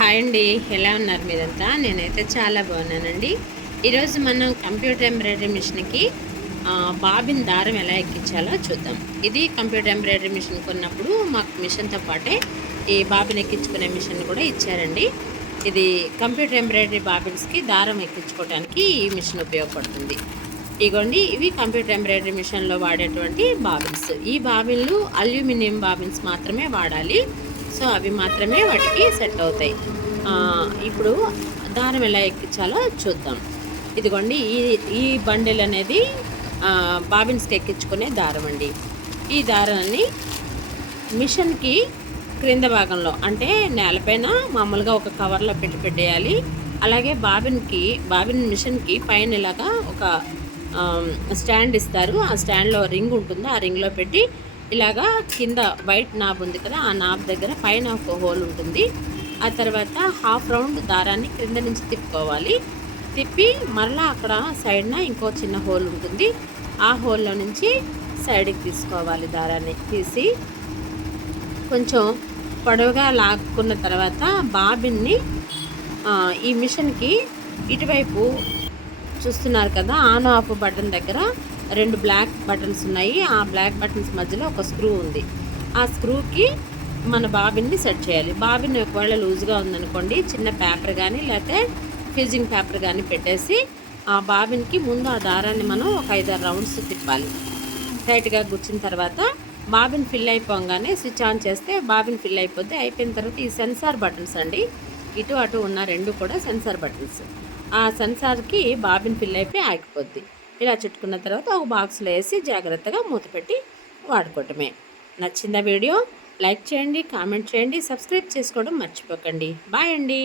Hi అండి. ఎలా ఉన్నారు మీరంతా? నేనైతే చాలా బాగున్నానండి. ఈరోజు మనం కంప్యూటర్ ఎంబ్రాయిడరీ మిషన్కి బాబిన్ దారం ఎలా ఎక్కించాలో చూద్దాం. ఇది కంప్యూటర్ ఎంబ్రాయిడరీ మిషన్ కొన్నప్పుడు మాకు మిషన్తో పాటే ఈ బాబిన్ ఎక్కించుకునే మిషన్ కూడా ఇచ్చారండి. ఇది కంప్యూటర్ ఎంబ్రాయిడరీ బాబిన్స్కి దారం ఎక్కించుకోవడానికి ఈ మిషన్ ఉపయోగపడుతుంది. ఇగోండి ఇవి కంప్యూటర్ ఎంబ్రాయిడరీ మిషన్లో వాడేటువంటి బాబిన్స్. ఈ బాబిన్లు అల్యూమినియం బాబిన్స్ మాత్రమే వాడాలి. సో అవి మాత్రమే వాటికి సెట్ అవుతాయి. ఇప్పుడు దారం ఎలా ఎక్కించాలో చూద్దాం. ఇదిగోండి ఈ ఈ బండిల్ అనేది బాబిన్స్కి ఎక్కించుకునే దారం అండి. ఈ దారాన్ని మిషన్కి క్రింద భాగంలో అంటే నేలపైన మామూలుగా ఒక కవర్లో పెట్టి పెట్టేయాలి. అలాగే బాబిన్కి బాబిన్ మిషన్కి పైన ఇలాగా ఒక స్టాండ్ ఇస్తారు. ఆ స్టాండ్లో రింగ్ ఉంటుంది. ఆ రింగ్లో పెట్టి ఇలాగా కింద వైట్ నాబ్ ఉంది కదా ఆ నాబ్ దగ్గర పైన ఒక హోల్ ఉంటుంది. ఆ తర్వాత హాఫ్ రౌండ్ దారాన్ని క్రింద నుంచి తిప్పుకోవాలి. తిప్పి మరలా అక్కడ సైడ్న ఇంకో చిన్న హోల్ ఉంటుంది. ఆ హోల్లో నుంచి సైడ్కి తీసుకోవాలి దారాన్ని తీసి. కొంచెం పొడవుగా లాక్కున్న తర్వాత బాబిన్ని ఈ మిషన్కి ఇటువైపు చూస్తున్నారు కదా ఆన్ ఆఫ్ బటన్ దగ్గర రెండు బ్లాక్ బటన్స్ ఉన్నాయి. ఆ బ్లాక్ బటన్స్ మధ్యలో ఒక స్క్రూ ఉంది. ఆ స్క్రూకి మన బాబిన్ని సెట్ చేయాలి. బాబిన్ ఒకవేళ లూజ్గా ఉందనుకోండి చిన్న పేపర్ కానీ లేకపోతే ఫ్యూజింగ్ పేపర్ కానీ పెట్టేసి ఆ బాబిన్కి ముందు ఆ దారాన్ని మనం ఒక ఐదారు రౌండ్స్ తిప్పాలి. టైట్గా గుచ్చిన తర్వాత బాబిన్ ఫిల్ అయిపోగానే స్విచ్ ఆన్ చేస్తే బాబిన్ ఫిల్ అయిపోద్ది. అయిపోయిన తర్వాత ఈ సెన్సార్ బటన్స్ అండి. ఇటు అటు ఉన్న రెండు కూడా సెన్సార్ బటన్స్. ఆ సెన్సార్కి బాబిన్ ఫిల్ అయిపోయి ఆగిపోద్ది. ఇలా చుట్టుకున్న తర్వాత ఒక బాక్స్లో వేసి జాగ్రత్తగా మూత పెట్టి వాడుకోవటమే. నచ్చిందా వీడియో? లైక్ చేయండి కామెంట్ చేయండి సబ్స్క్రైబ్ చేసుకోవడం మర్చిపోకండి. బాయ్ అండి.